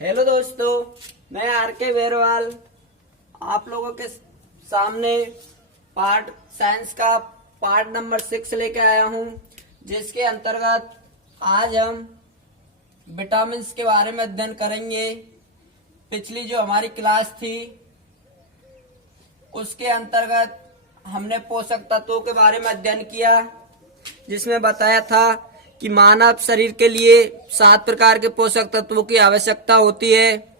Hello दोस्तों, मैं are के बेरवाल आप लोगों के सामने पार्ट साइंस का पार्ट नंबर 6 लेके आया हूं, जिसके अंतर्गत आज हम विटामिन के बारे में अध्ययन करेंगे। पिछली जो हमारी क्लास थी उसके अंतर्गत हमने पोषक तत्वों के बारे में अध्ययन किया, जिसमें बताया था कि मानव शरीर के लिए 7 प्रकार के पोषक तत्वों की आवश्यकता होती है,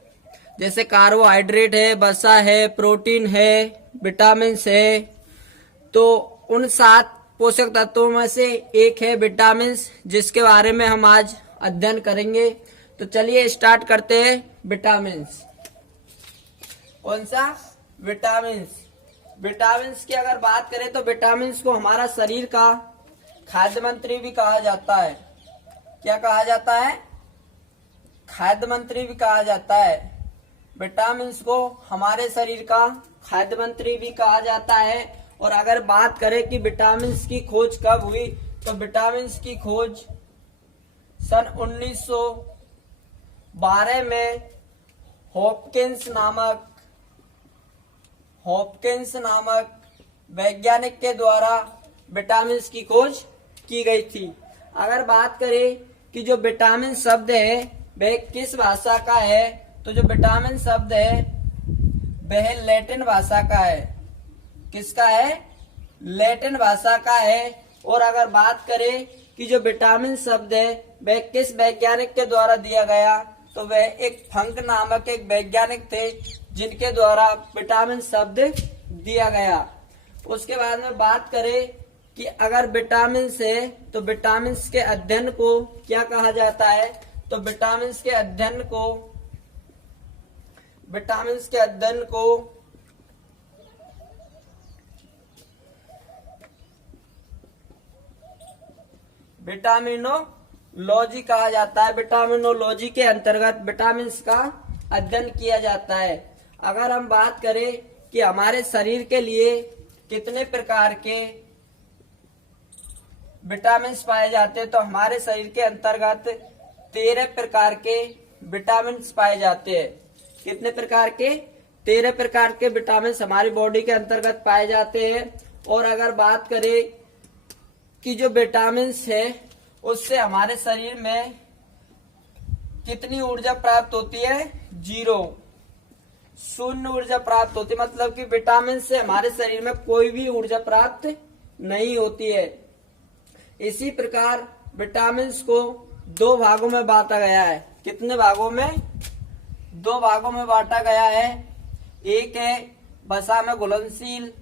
जैसे कार्बोहाइड्रेट है, वसा है, प्रोटीन है, विटामिन है। तो उन 7 पोषक तत्वों में से एक है विटामिन, जिसके बारे में हम आज अध्ययन करेंगे। तो चलिए स्टार्ट करते हैं। विटामिन कौन सा? विटामिन की अगर बात करें तो विटामिन को हमारा शरीर का खाद्य मंत्री भी कहा जाता है। क्या कहा जाता है? खाद्य मंत्री भी कहा जाता है। विटामिन को हमारे शरीर का खाद्य मंत्री भी कहा जाता है। और अगर बात करें कि विटामिन की खोज कब हुई, तो विटामिन की खोज सन 1912 में हॉपकिंस नामक वैज्ञानिक के द्वारा विटामिन की खोज की गई थी। अगर बात करें कि जो विटामिन शब्द है वह किस भाषा का है, तो जो विटामिन शब्द है वह लैटिन भाषा का है। किसका है? लैटिन भाषा का है। और अगर बात करें कि जो विटामिन शब्द है वह किस वैज्ञानिक के द्वारा दिया गया, तो वह एक फंक नामक एक वैज्ञानिक थे, जिनके द्वारा विटामिन शब्द दिया गया। उसके बाद में बात करें कि अगर विटामिन से, तो विटामिन के अध्ययन को क्या कहा जाता है, तो विटामिन के अध्ययन को विटामिनोलॉजी कहा जाता है। विटामिनोलॉजी के अंतर्गत विटामिन का अध्ययन किया जाता है। अगर हम बात करें कि हमारे शरीर के लिए कितने प्रकार के विटामिन पाए जाते हैं, तो हमारे शरीर के अंतर्गत 13 प्रकार के विटामिन पाए जाते हैं। कितने प्रकार के? 13 प्रकार के विटामिन हमारी बॉडी के अंतर्गत पाए जाते हैं। और अगर बात करें कि जो विटामिन है उससे हमारे शरीर में कितनी ऊर्जा प्राप्त होती है? 0, शून्य ऊर्जा प्राप्त होती है। मतलब कि विटामिन से हमारे शरीर में कोई भी ऊर्जा प्राप्त नहीं होती है। इसी प्रकार विटामिन को 2 भागों में बांटा गया है। कितने भागों में? 2 भागों में बांटा गया है। एक है वसा में घुलनशील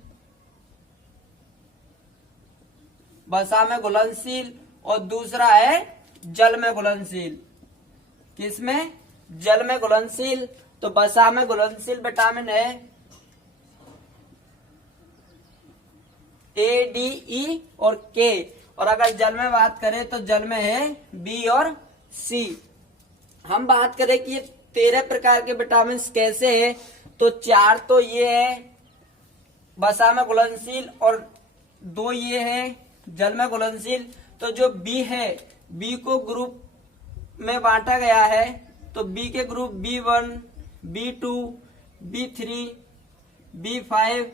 और दूसरा है जल में घुलनशील। किसमें? जल में घुलनशील। तो वसा में घुलनशील विटामिन है A, D, E और K। और अगर जल में बात करें तो जल में है B और C। हम बात करें कि ये 13 प्रकार के विटामिन कैसे हैं, तो 4 तो ये है वसा में घुलनशील और 2 ये है जल में घुलनशील। तो जो B है, B को ग्रुप में बांटा गया है। तो B के group B1, B2, B3, B5,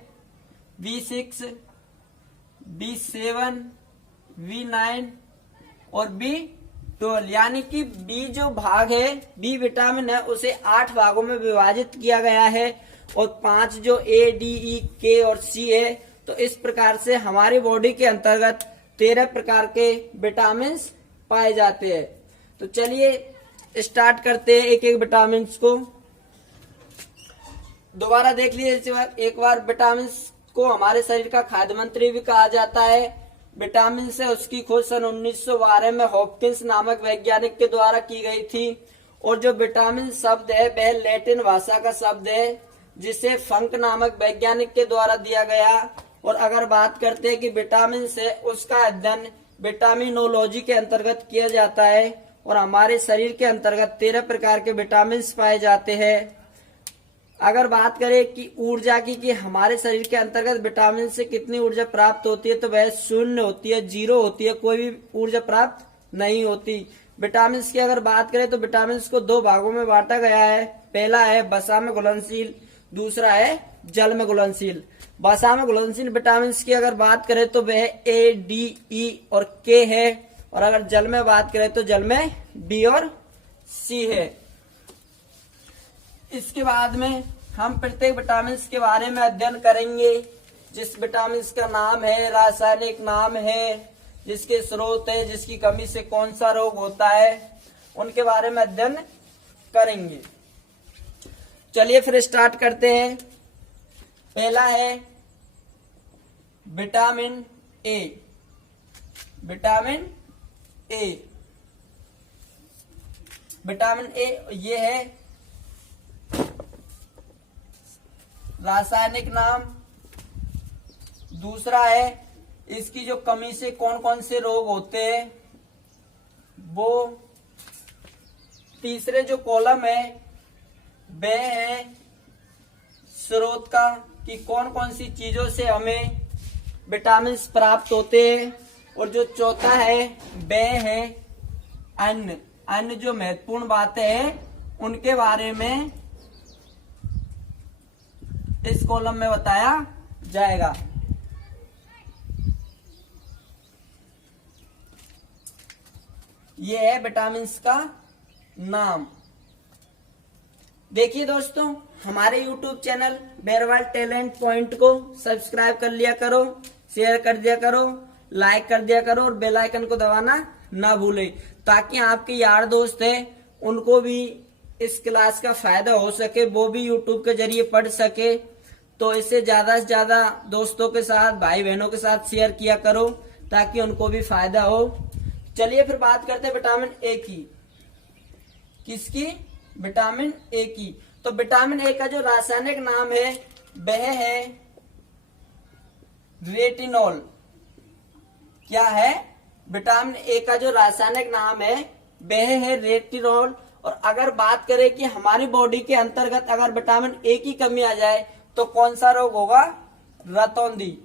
B6, B7, B9 और B12। यानी कि B जो भाग है, B विटामिन है, उसे 8 भागों में विभाजित किया गया है। और 5 जो A, D, E, K और C है। तो इस प्रकार से हमारी बॉडी के अंतर्गत 13 प्रकार के विटामिन पाए जाते हैं। तो चलिए स्टार्ट करते हैं एक एक विटामिन को। दोबारा देख लीजिए एक बार। विटामिन को हमारे शरीर का खाद्य मंत्री भी कहा जाता है। विटामिन से उसकी खोज सन 1912 में हॉपकिंस नामक वैज्ञानिक के द्वारा की गई थी। और जो विटामिन शब्द है वह लैटिन भाषा का शब्द है, जिसे फंक नामक वैज्ञानिक के द्वारा दिया गया। और अगर बात करते हैं कि विटामिन से, उसका अध्ययन विटामिनोलॉजी के अंतर्गत किया जाता है। और हमारे शरीर के अंतर्गत 13 प्रकार के विटामिन पाए जाते हैं। अगर बात करें कि ऊर्जा की, कि हमारे शरीर के अंतर्गत विटामिन से कितनी ऊर्जा प्राप्त होती है, तो वह 0 होती है, 0 होती है, कोई भी ऊर्जा प्राप्त नहीं होती। विटामिन की अगर बात करें तो विटामिन को दो भागों में बांटा गया है। पहला है वसा में घुलनशील, दूसरा है जल में घुलनशील। वसा में घुलनशील विटामिन की अगर बात करें तो वह ए, डी, ई और के है, और अगर जल में बात करें तो जल में बी और सी है। इसके बाद में हम प्रत्येक विटामिन के बारे में अध्ययन करेंगे। जिस विटामिन का नाम है, रासायनिक नाम है, जिसके स्रोत है, जिसकी कमी से कौन सा रोग होता है, उनके बारे में अध्ययन करेंगे। चलिए फिर स्टार्ट करते हैं। पहला है vitamin A. Vitamin A, vitamin A ये है रासायनिक नाम। दूसरा है इसकी जो कमी से कौन कौन से रोग होते हैं वो। तीसरे जो कॉलम है वह है स्रोत का, कि कौन कौन सी चीजों से हमें विटामिन प्राप्त होते हैं। और जो चौथा है वह है अन्य। अन्य जो महत्वपूर्ण बातें हैं उनके बारे में इस कॉलम में बताया जाएगा। यह है विटामिन का नाम। देखिए दोस्तों, हमारे YouTube channel Berwal talent point को सब्सक्राइब कर लिया करो, शेयर कर दिया करो, लाइक कर दिया करो और बेल आइकन को दबाना ना भूले, ताकि आपके यार दोस्त हैं उनको भी इस क्लास का फायदा हो सके, वो भी YouTube के जरिए पढ़ सके। तो इसे ज्यादा से ज्यादा दोस्तों के साथ, भाई बहनों के साथ शेयर किया करो, ताकि उनको भी फायदा हो। चलिए फिर बात करते हैं विटामिन ए की। किसकी? विटामिन ए की। तो विटामिन ए का जो रासायनिक नाम है वह है रेटिनॉल। क्या है? विटामिन ए का जो रासायनिक नाम है वह है रेटिनॉल। और अगर बात करें कि हमारी बॉडी के अंतर्गत अगर विटामिन ए की कमी आ जाए तो कौन सा रोग होगा? रतौंधी।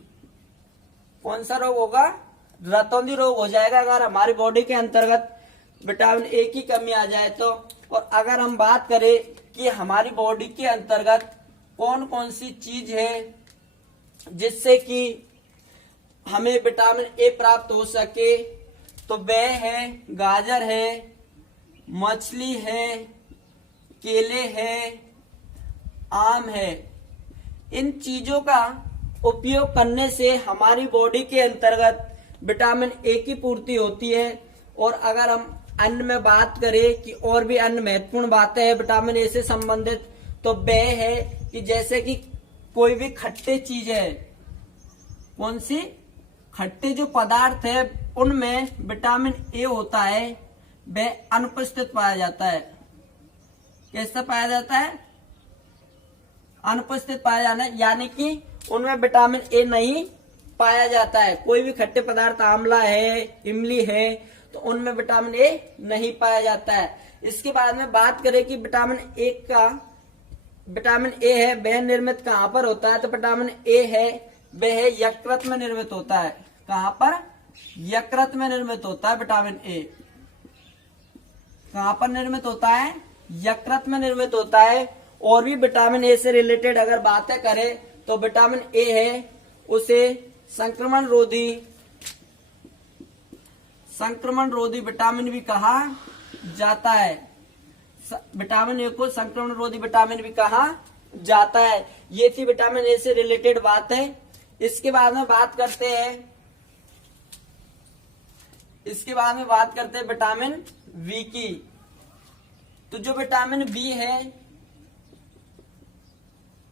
कौन सा रोग होगा? रतौंधी रोग हो जाएगा अगर हमारी बॉडी के अंतर्गत विटामिन ए की कमी आ जाए तो। और अगर हम बात करें कि हमारी बॉडी के अंतर्गत कौन कौन सी चीज है जिससे कि हमें विटामिन ए प्राप्त हो सके, तो वह है गाजर है, मछली है, केले है, आम है। इन चीजों का उपयोग करने से हमारी बॉडी के अंतर्गत विटामिन ए की पूर्ति होती है। और अगर हम अन्न में बात करें कि और भी अन्य महत्वपूर्ण बातें हैं विटामिन ए से संबंधित, तो वह है कि जैसे कि कोई भी खट्टे चीज है, कौन सी? खट्टे जो पदार्थ है उनमें विटामिन ए होता है, वह अनुपस्थित पाया जाता है। कैसा पाया जाता है? अनुपस्थित पाया जाना, यानी कि उनमें विटामिन ए नहीं पाया जाता है। कोई भी खट्टे पदार्थ, आंवला है, इमली है, तो उनमें विटामिन ए नहीं पाया जाता है। इसके बाद में बात करें कि विटामिन ए है वह निर्मित कहाँ पर होता है, तो विटामिन ए है वह यकृत में निर्मित होता है। कहाँ पर? यकृत में निर्मित होता है विटामिन ए। कहाँ पर निर्मित होता है? यकृत में निर्मित होता है। और भी विटामिन ए से रिलेटेड अगर बातें करें तो विटामिन ए है उसे संक्रमण रोधी विटामिन भी कहा जाता है। विटामिन ए को संक्रमण रोधी विटामिन भी कहा जाता है। ये थी विटामिन ए से रिलेटेड बात है। इसके बाद में बात करते हैं विटामिन बी की। तो जो विटामिन बी है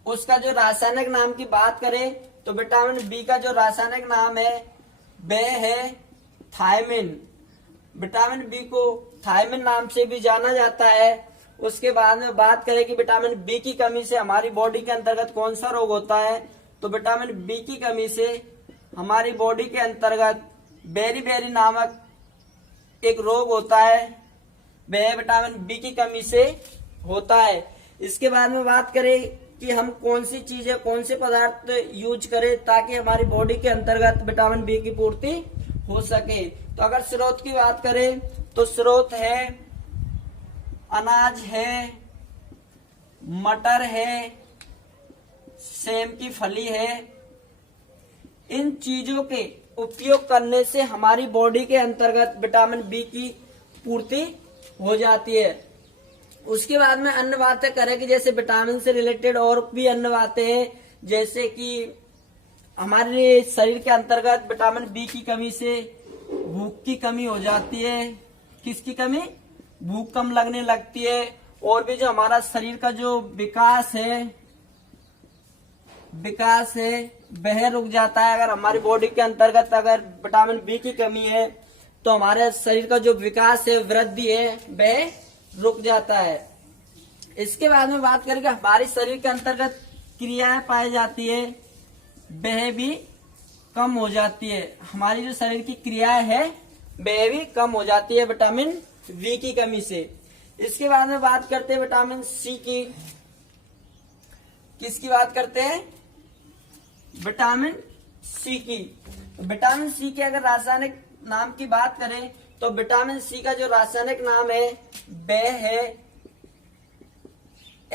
उसका जो रासायनिक नाम की बात करें तो विटामिन बी का जो रासायनिक नाम है वह है थायमिन। विटामिन बी को थायमिन नाम से भी जाना जाता है। उसके बाद में बात करें कि विटामिन बी की कमी से हमारी बॉडी के अंतर्गत कौन सा रोग होता है, तो विटामिन बी की कमी से हमारी बॉडी के अंतर्गत बेरी नामक एक रोग होता है, वह विटामिन बी की कमी से होता है। इसके बाद में बात करें कि हम कौन सी चीजें, कौन से पदार्थ यूज करें ताकि हमारी बॉडी के अंतर्गत विटामिन बी की पूर्ति हो सके। तो अगर स्रोत की बात करें तो स्रोत है, अनाज है, मटर है, सेम की फली है। इन चीजों के उपयोग करने से हमारी बॉडी के अंतर्गत विटामिन बी की पूर्ति हो जाती है। उसके बाद में अन्य बातें करें कि जैसे विटामिन से रिलेटेड और भी अन्य बातें हैं, जैसे कि हमारे शरीर के अंतर्गत विटामिन बी की कमी से भूख की कमी हो जाती है। किसकी कमी? भूख कम लगने लगती है। और भी जो हमारा शरीर का जो विकास है वह रुक जाता है। अगर हमारी बॉडी के अंतर्गत अगर विटामिन बी की कमी है तो हमारे शरीर का जो विकास है, वृद्धि है, वह रुक जाता है। इसके बाद में बात करेंगे हमारे शरीर के अंतर्गत क्रियाएं पाई जाती है, वह भी कम हो जाती है। हमारी जो शरीर की क्रियाएं है वह भी कम हो जाती है विटामिन बी की कमी से। इसके बाद में बात करते हैं विटामिन सी की। किसकी बात करते हैं? विटामिन सी की। विटामिन सी के अगर रासायनिक नाम की बात करें तो विटामिन सी का जो रासायनिक नाम है वह है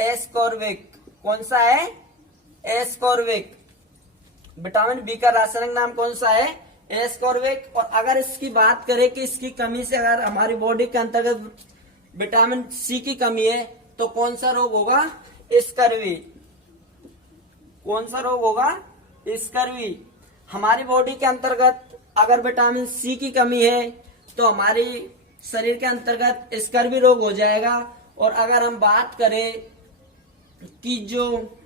एस्कॉर्बिक। कौन सा है? एस्कॉर्बिक। विटामिन बी का रासायनिक नाम कौन सा है? एस्कॉर्बिक। और अगर इसकी बात करें कि इसकी कमी से अगर हमारी बॉडी के अंतर्गत विटामिन सी की कमी है तो कौन सा रोग होगा? स्कर्वी। कौन सा रोग होगा? स्कर्वी। हमारी बॉडी के अंतर्गत अगर विटामिन सी की कमी है तो हमारी शरीर के अंतर्गत स्कर्वी रोग हो जाएगा। और अगर हम बात करें कि जो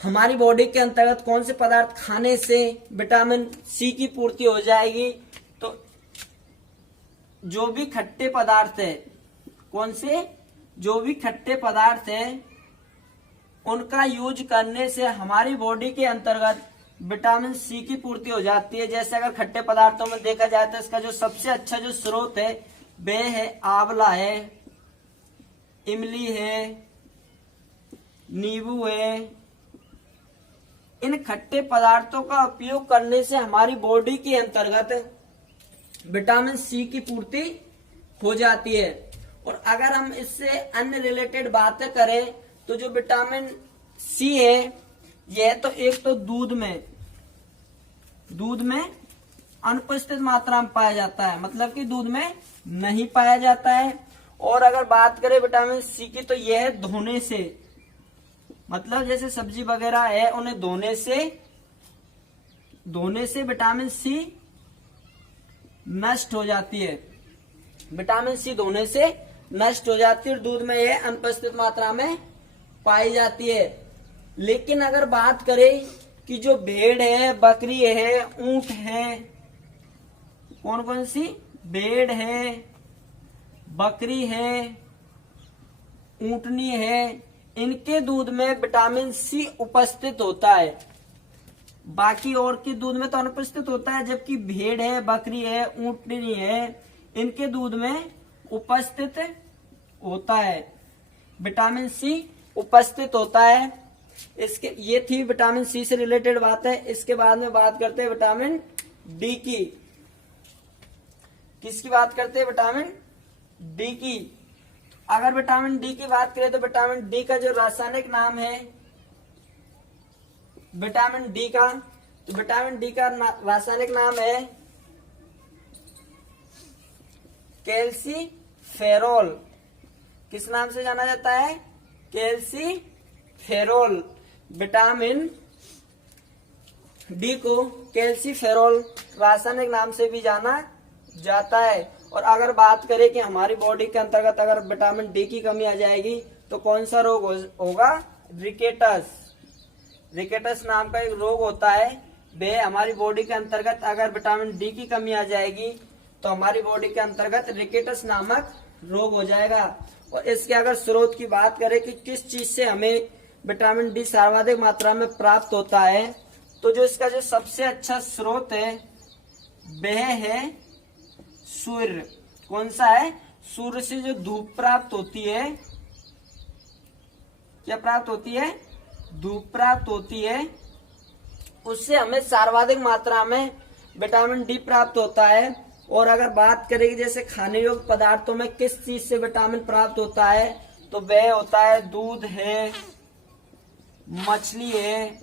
हमारी बॉडी के अंतर्गत कौन से पदार्थ खाने से विटामिन सी की पूर्ति हो जाएगी, तो जो भी खट्टे पदार्थ है, कौन से? जो भी खट्टे पदार्थ है उनका यूज करने से हमारी बॉडी के अंतर्गत विटामिन सी की पूर्ति हो जाती है। जैसे अगर खट्टे पदार्थों में देखा जाए तो इसका जो सबसे अच्छा जो स्रोत है वह है आंवला है, इमली है, नींबू है। इन खट्टे पदार्थों का उपयोग करने से हमारी बॉडी के अंतर्गत विटामिन सी की पूर्ति हो जाती है। और अगर हम इससे अन्य रिलेटेड बातें करें तो जो विटामिन सी है यह तो एक तो दूध में अनुपस्थित मात्रा में पाया जाता है, मतलब कि दूध में नहीं पाया जाता है। और अगर बात करें विटामिन सी की तो यह धोने से, मतलब जैसे सब्जी वगैरह है उन्हें धोने से विटामिन सी नष्ट हो जाती है। विटामिन सी धोने से नष्ट हो जाती है। दूध में यह अनुपस्थित मात्रा में पाई जाती है। लेकिन अगर बात करें कि जो भेड़ है, बकरी है, ऊंट है, कौन कौन सी? भेड़ है, बकरी है, ऊंटनी है, इनके दूध में विटामिन सी उपस्थित होता है। बाकी और के दूध में तो अनुपस्थित होता है, जबकि भेड़ है, बकरी है, ऊंटनी है, इनके दूध में उपस्थित होता है, विटामिन सी उपस्थित होता है। इसके ये थी विटामिन सी से रिलेटेड बात है। इसके बाद में बात करते हैं विटामिन डी की। किसकी बात करते हैं? विटामिन डी की। अगर विटामिन डी की बात करें तो विटामिन डी का जो रासायनिक नाम है विटामिन डी का, तो विटामिन डी का रासायनिक नाम है कैल्सीफेरॉल। किस नाम से जाना जाता है? कैल्सीफेरॉल। विटामिन डी को कैल्सीफेरॉल रासायनिक नाम से भी जाना जाता है। और अगर बात करें कि हमारी बॉडी के अंतर्गत अगर विटामिन डी की कमी आ जाएगी तो कौन सा रोग होगा? रिकेटस नाम का एक रोग होता है। वह हमारी बॉडी के अंतर्गत अगर विटामिन डी की कमी आ जाएगी तो हमारी बॉडी के अंतर्गत रिकेटस नामक रोग हो जाएगा। और इसके अगर स्रोत की बात करें कि किस चीज से हमें विटामिन डी सर्वाधिक मात्रा में प्राप्त होता है, तो जो इसका जो सबसे अच्छा स्रोत है वह है सूर्य। कौन सा है? सूर्य से जो धूप प्राप्त होती है, क्या प्राप्त होती है? धूप प्राप्त होती है। उससे हमें सर्वाधिक मात्रा में विटामिन डी प्राप्त होता है। और अगर बात करें कि जैसे खाने योग्य पदार्थों में किस चीज से विटामिन प्राप्त होता है, तो वह होता है दूध है, मछली है।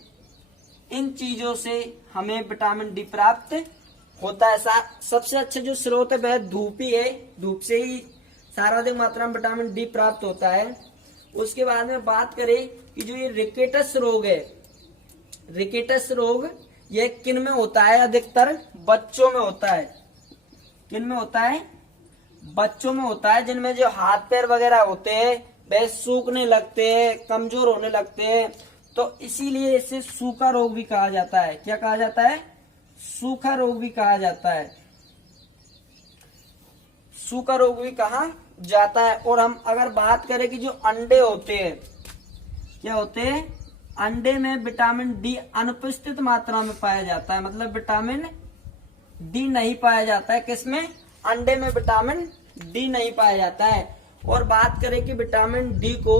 इन चीजों से हमें विटामिन डी प्राप्त होता है। सबसे अच्छा जो स्रोत है वह धूप ही है, धूप से ही सर्वाधिक मात्रा में विटामिन डी प्राप्त होता है। उसके बाद में बात करें कि जो ये रिकेटस रोग है, रिकेटस रोग ये किन में होता है? अधिकतर बच्चों में होता है। किन में होता है? बच्चों में होता है, जिनमें जो हाथ पैर वगैरह होते हैं वह सूखने लगते हैं, कमजोर होने लगते हैं। तो इसीलिए इसे सूखा रोग भी कहा जाता है। क्या कहा जाता है? सूखा रोग भी कहा जाता है। सूखा रोग भी कहा जाता है। और हम अगर बात करें कि जो अंडे होते हैं, क्या होते हैं? अंडे में विटामिन डी अनुपस्थित मात्रा में पाया जाता है, मतलब विटामिन डी नहीं पाया जाता है। किसमें? अंडे में विटामिन डी नहीं पाया जाता है। और बात करें कि विटामिन डी को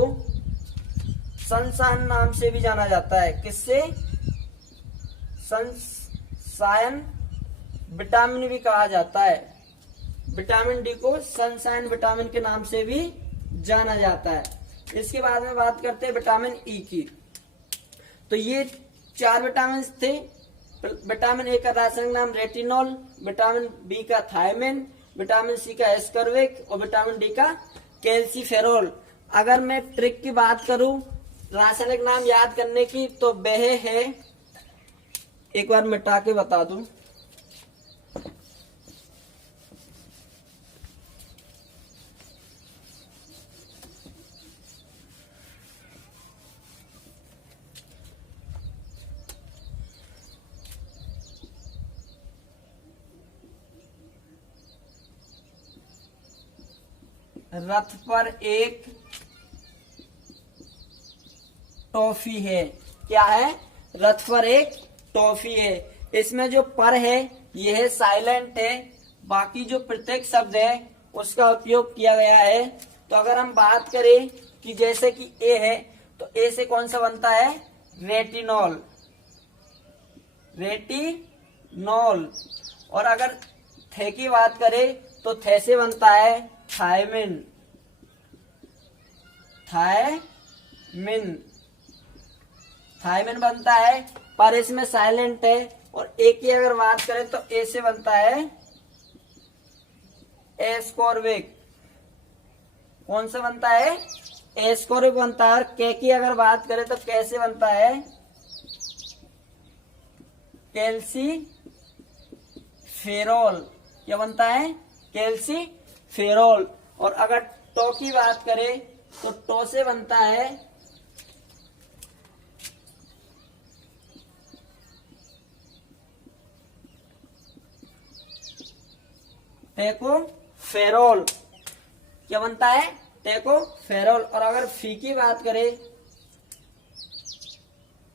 सनशाइन नाम से भी जाना जाता है। किससे? सनशाइन विटामिन भी कहा जाता है। विटामिन डी को सनशाइन विटामिन के नाम से भी जाना जाता है। इसके बाद में बात करते हैं विटामिन ई की। तो ये 4 विटामिन थे। विटामिन ए का रासायनिक नाम रेटिनॉल, विटामिन बी का थायमिन, विटामिन सी का एस्कॉर्बिक और विटामिन डी का कैल्सीफेरॉल। अगर मैं ट्रिक की बात करूं रासायनिक नाम याद करने की, तो वह है, एक बार मिटा के बता दूं, रथ पर एक टॉफी है। क्या है? रथ पर एक टॉफी है। इसमें जो पर है यह साइलेंट है, बाकी जो प्रत्येक शब्द है उसका उपयोग किया गया है। तो अगर हम बात करें कि जैसे कि ए है, तो ए से कौन सा बनता है? Retinol, retinol. और अगर थे की बात करें तो थे से बनता है थायमिन, थायमिन, थायमिन बनता है, पर इसमें साइलेंट है। और ए की अगर बात करें तो ए से बनता है एस्कॉर्बिक। कौन सा बनता है? एस्कॉर्बिक बनता है। और के की अगर बात करें तो कैसे बनता है? कैल्सीफेरॉल। क्या बनता है? कैल्सीफेरॉल। और अगर टो की बात करें तो टो से बनता है टेकोफेरॉल। क्या बनता है? टेकोफेरॉल। और अगर फी की बात करें,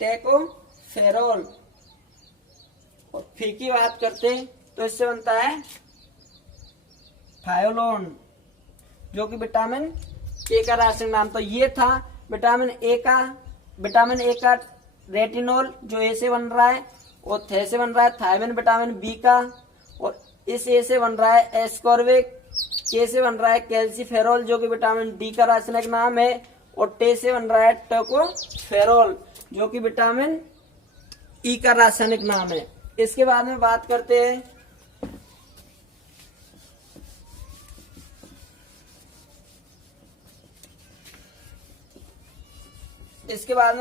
टेकोफेरॉल, और फी की बात करते तो इससे बनता है थायोलोन, जो कि विटामिन ए का रासायनिक नाम। तो ये था विटामिन ए का रेटिनॉल जो ए से बन रहा है, और थे से बन रहा है थायमिन विटामिन बी का, और इस ए से बन रहा है एस्कॉर्बिक, के से बन रहा है कैल्सीफेरॉल जो कि विटामिन डी का रासायनिक नाम है, और टे से बन रहा है टोकोफेरॉल जो कि विटामिन ई का रासायनिक नाम है। इसके बाद में बात करते हैं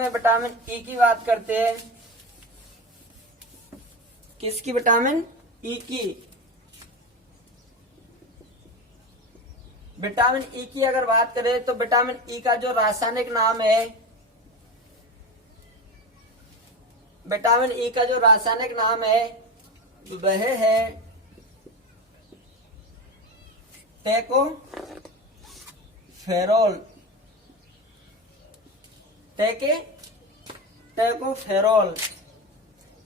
विटामिन ई की बात करते हैं। किसकी? विटामिन ई की। विटामिन ई की अगर बात करें तो विटामिन ई का जो रासायनिक नाम है, विटामिन ई का जो रासायनिक नाम है वह है टेकोफेरॉल,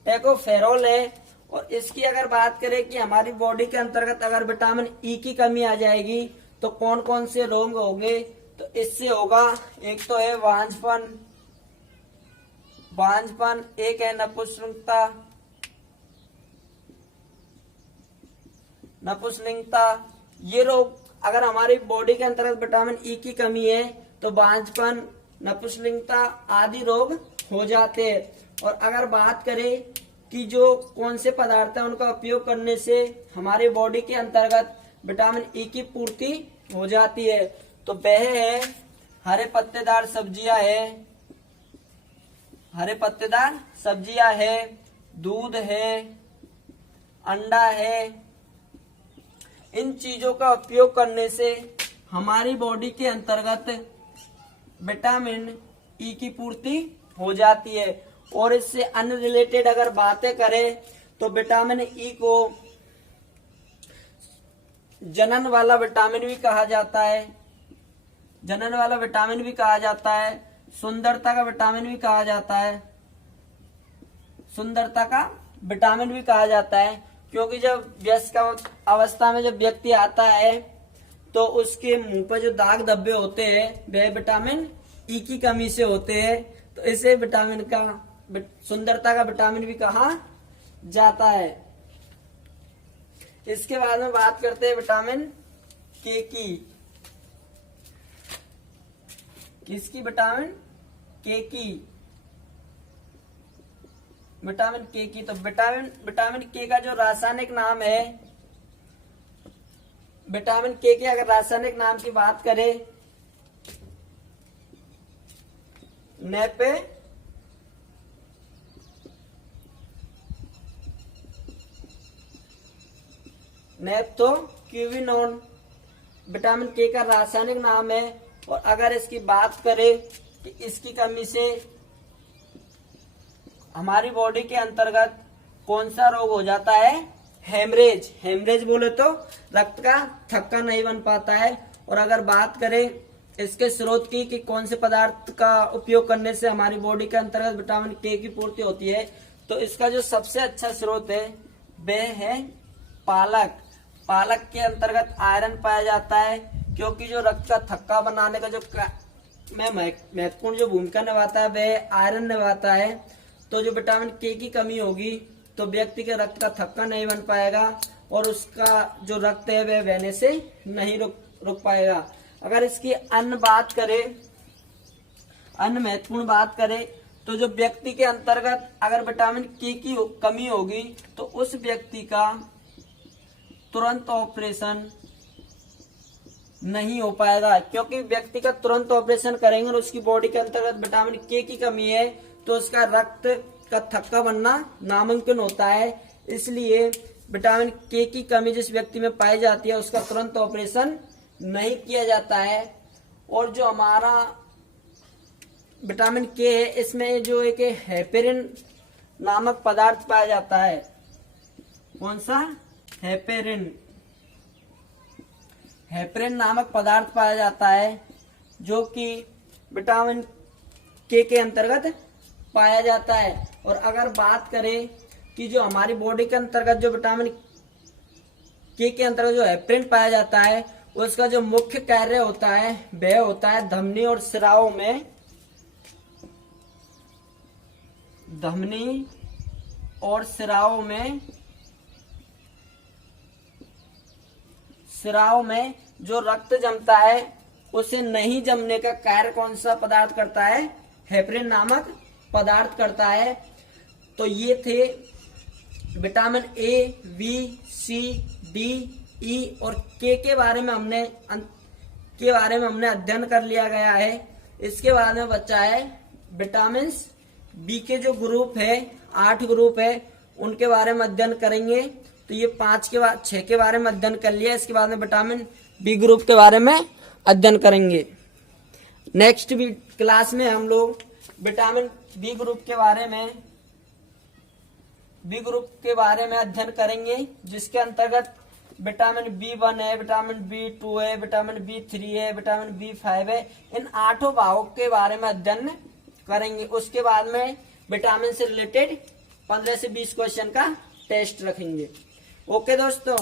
टेकोफेरॉल है। और इसकी अगर बात करें कि हमारी बॉडी के अंतर्गत अगर विटामिन ई की कमी आ जाएगी तो कौन कौन से रोग होंगे, तो इससे होगा, एक तो है बांझपन, एक है नपुंसकता, नपुंसकलिंगता, ये रोग अगर हमारी बॉडी के अंतर्गत विटामिन ई की कमी है तो बांझपन, नपुंसकलिंगता आदि रोग हो जाते हैं। और अगर बात करें कि जो कौन से पदार्थ है उनका उपयोग करने से हमारी बॉडी के अंतर्गत विटामिन ई की पूर्ति हो जाती है, तो वह है हरे पत्तेदार सब्जियां है, हरे पत्तेदार सब्जियां है, दूध है, अंडा है। इन चीजों का उपयोग करने से हमारी बॉडी के अंतर्गत विटामिन ई की पूर्ति हो जाती है। और इससे अनरिलेटेड अगर बातें करें तो विटामिन ई को जनन वाला विटामिन भी कहा जाता है, जनन वाला विटामिन भी कहा जाता है, सुंदरता का विटामिन भी कहा जाता है, सुंदरता का विटामिन भी कहा जाता है। क्योंकि जब वयस्क अवस्था में जब व्यक्ति आता है तो उसके मुंह पर जो दाग धब्बे होते हैं वह विटामिन ई की कमी से होते हैं, तो इसे विटामिन का सुंदरता का विटामिन भी कहा जाता है। इसके बाद में बात करते हैं विटामिन के की। किसकी? विटामिन के की, विटामिन के की। तो विटामिन के का जो रासायनिक नाम है, विटामिन के अगर रासायनिक नाम की बात करें नेप्थोक्विनोन विटामिन के का रासायनिक नाम है। और अगर इसकी बात करें कि इसकी कमी से हमारी बॉडी के अंतर्गत कौन सा रोग हो जाता है? हेमरेज। हेमरेज बोले तो रक्त का थक्का नहीं बन पाता है। और अगर बात करें इसके स्रोत की कि कौन से पदार्थ का उपयोग करने से हमारी बॉडी के अंतर्गत विटामिन के की पूर्ति होती है, तो इसका जो सबसे अच्छा स्रोत है वह है पालक। पालक के अंतर्गत आयरन पाया जाता है, क्योंकि जो रक्त का थक्का बनाने का जो महत्वपूर्ण जो भूमिका निभाता है वह आयरन निभाता है। तो जो विटामिन के की कमी होगी तो व्यक्ति के रक्त का थक्का नहीं बन पाएगा और उसका जो रक्त है वह बहने से नहीं रुक पाएगा। अगर इसकी अन्य बात करें, अन्य महत्वपूर्ण बात करें, तो जो व्यक्ति के अंतर्गत अगर विटामिन के की कमी होगी तो उस व्यक्ति का तुरंत ऑपरेशन नहीं हो पाएगा, क्योंकि व्यक्ति का तुरंत ऑपरेशन करेंगे और उसकी बॉडी के अंतर्गत विटामिन के की कमी है तो उसका रक्त का थक्का बनना नामुमकिन होता है। इसलिए विटामिन के की कमी जिस व्यक्ति में पाई जाती है उसका तुरंत ऑपरेशन नहीं किया जाता है। और जो हमारा विटामिन के है इसमें जो एक हेपेरिन नामक पदार्थ पाया जाता है। कौन सा? हेपेरिन। हेपेरिन नामक पदार्थ पाया जाता है जो कि विटामिन के अंतर्गत पाया जाता है। और अगर बात करें कि जो हमारी बॉडी के अंतर्गत जो विटामिन के अंतर्गत जो हेपेरिन पाया जाता है उसका जो मुख्य कार्य होता है वह होता है धमनी और सिराओं में, धमनी और सिराओं में जो रक्त जमता है उसे नहीं जमने का कार्य कौन सा पदार्थ करता है? हेपेरिन नामक पदार्थ करता है। तो ये थे vitamin A, B, C, D, E और के बारे में हमने अध्ययन कर लिया गया है। इसके बाद में बचा है विटामिन बी के जो ग्रुप है, 8 ग्रुप है, उनके बारे में अध्ययन करेंगे। तो ये 6 के बारे में अध्ययन कर लिया। इसके बाद में विटामिन बी ग्रुप के बारे में अध्ययन करेंगे। नेक्स्ट क्लास में हम लोग विटामिन बी ग्रुप के बारे में अध्ययन करेंगे, जिसके अंतर्गत विटामिन B1 है, विटामिन B2 है, विटामिन B3 है, विटामिन B5 है। इन 8 भागों के बारे में अध्ययन करेंगे। उसके बाद में विटामिन से रिलेटेड 15 से 20 क्वेश्चन का टेस्ट रखेंगे। ओके दोस्तों।